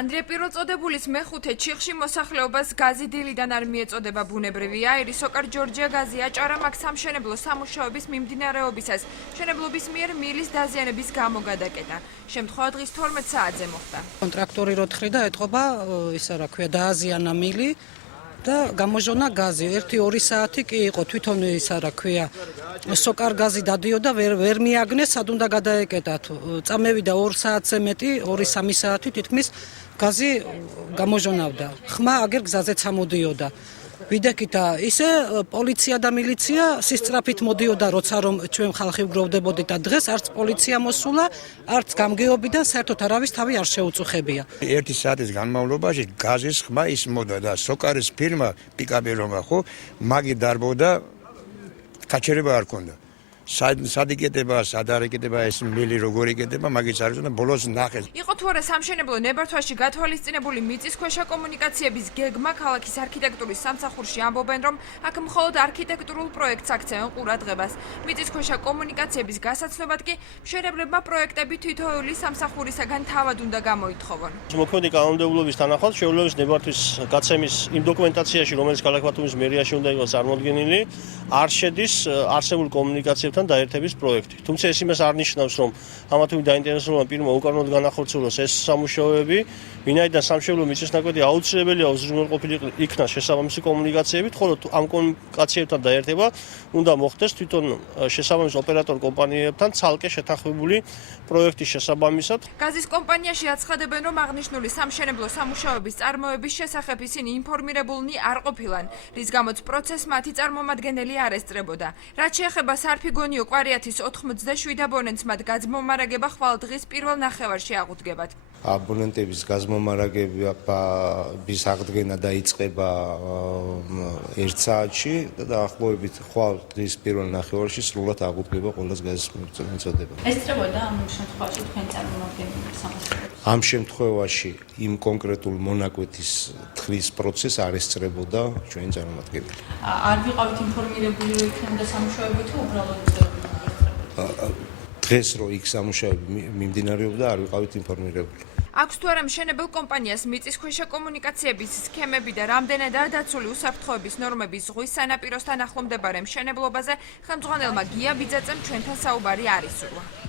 ანდრია პირველწოდებულის მეხუთე ჩიხში მოსახლეობას გაზი დილიდან არ მიეწოდება ბუნებრივი აირი. სოკარ ჯორჯია გაზი აჭარა მაგ სამშენებლო სამუშაოების მიმდინარეობისას მშენებლობის მიერ მილის დაზიანების გამო გადაკეტა. შემთხვევა დღის 12 საათზე მოხდა. კონტრაქტორი რო თხრიდა ეთყობა ისა რა ქვია დააზიანა მილი და გამოჟონა გაზი. 1-2 საათი კი იყო თვითონ ისა რა ქვია სოკარ გაზი დადიოდა ვერ მიაგნეს სად უნდა გადაეკეტათ. წამევიდა 2 საათზე მეტი 2-3 საათი თითქმის გაზი გამოჟონავდა. ხმა აგერ გზაზე წამოდიოდა. ვიდექით ისე პოლიცია და მილიცია სისწრაფით მოდიოდა როცა რომ ჩვენ ხალხი ვგროვდებოდით და დღეს არც პოლიცია მოსულა, არც გამგეობიდან საერთოდ არავის თავი არ შეუწუხებია. 1 საათის განმავლობაში გაზის ხმა ისმოდა და სოკარის ფირმა პიკაპი რომა ხო მაგი დარბოდა გაჩერება არ ქონდა. სად იკეტება, სად არ იკეტება ეს მილი როგორ იკეტება, მაგის არის და ბოლოს ნახეს. იყო თუ არა სამშენებლო ნებართვაში გათვალისწინებული მიწისქვეშა კომუნიკაციების გეგმა, ქალაქის არქიტექტურის სამსახურში ამბობენ, რომ აქ მხოლოდ არქიტექტურულ პროექტს აქცევენ ყურადღებას. მიწისქვეშა კომუნიკაციების გასაცნობად კი მშენებლებმა პროექტები თითოეული სამსახურისაგან თავად უნდა გამოითხოვონ. მოქმედი კანონმდებლობის თანახმად შეუძლებს ნებართვის გაცემის იმ დოკუმენტაციაში, რომელიც ქალაქ ბათუმის მერიაში უნდა იყოს წარმოდგენილი, არ შედის არსებულ კომუნიკაციებთან დაერთების პროექტი. თუმცა ეს იმას არ ნიშნავს, რომ ამა თუ იმ დაინტერესებულმა პირმა უკანონოდ განახორციელოს ეს სამუშაოები, ვინაიდან სამშენებლო მიწისნაკვეთი აუცილებელია უზრუნველყოფილი იქნას შესაბამისი კომუნიკაციებით, ხოლო ამ კომუნიკაციებთან დაერთება უნდა მოხდეს თვითონ შესაბამის ოპერატორ კომპანიებთან ცალკე შეთანხმებული პროექტის შესაბამისად. გაზის კომპანიაში აცხადებენ, რომ აღნიშნული სამშენებლო სამუშაოების წარმოების შესახებ ისინი ინფორმირებულნი არ ყოფილან, რის გამოც პროცესს მათი წარმომადგენელი არ ესწრებოდა. რაც შეეხება სარფიგონიო კვარიათის 97 აბონენტს მათ გაზმომარაგება ხვალ დღის პირველ ნახევარში აღუდგებათ. აბონენტების გაზმომარაგების აღდგენა დაიწყება 1 საათში და დაახლოებით ხვალ დღის პირველ ნახევარში სრულად აღუდგება ყველას გაზის მიწოდება. ესწრებოდა ამ შემთხვევაში თქვენ წარმომადგენელი სამსახურს? ამ შემთხვევაში იმ კონკრეტულ მონაკვეთის თხრის პროცესს არ ესწრებოდა ჩვენი წარმომადგენელი. არ ვიყავით ინფორმირებული რომ იქნებოდა სამუშაოები თუ უბრალოდ დღეს რო იქ სამუშაოები მიმდინარეობდა არ ვიყავით ინფორმირებული. აქვს თუ არა მშენებელ კომპანიას მიწისქვეშა კომუნიკაციების სქემები და რამდენადაა დაცული უსაფრთხოების ნორმების ზღვის სანაპიროსთან ახლომდებარე მშენებლობაზე ხელმძღვანელმა გია ბიძაწემ ჩვენთან საუბარი არ ისურვა.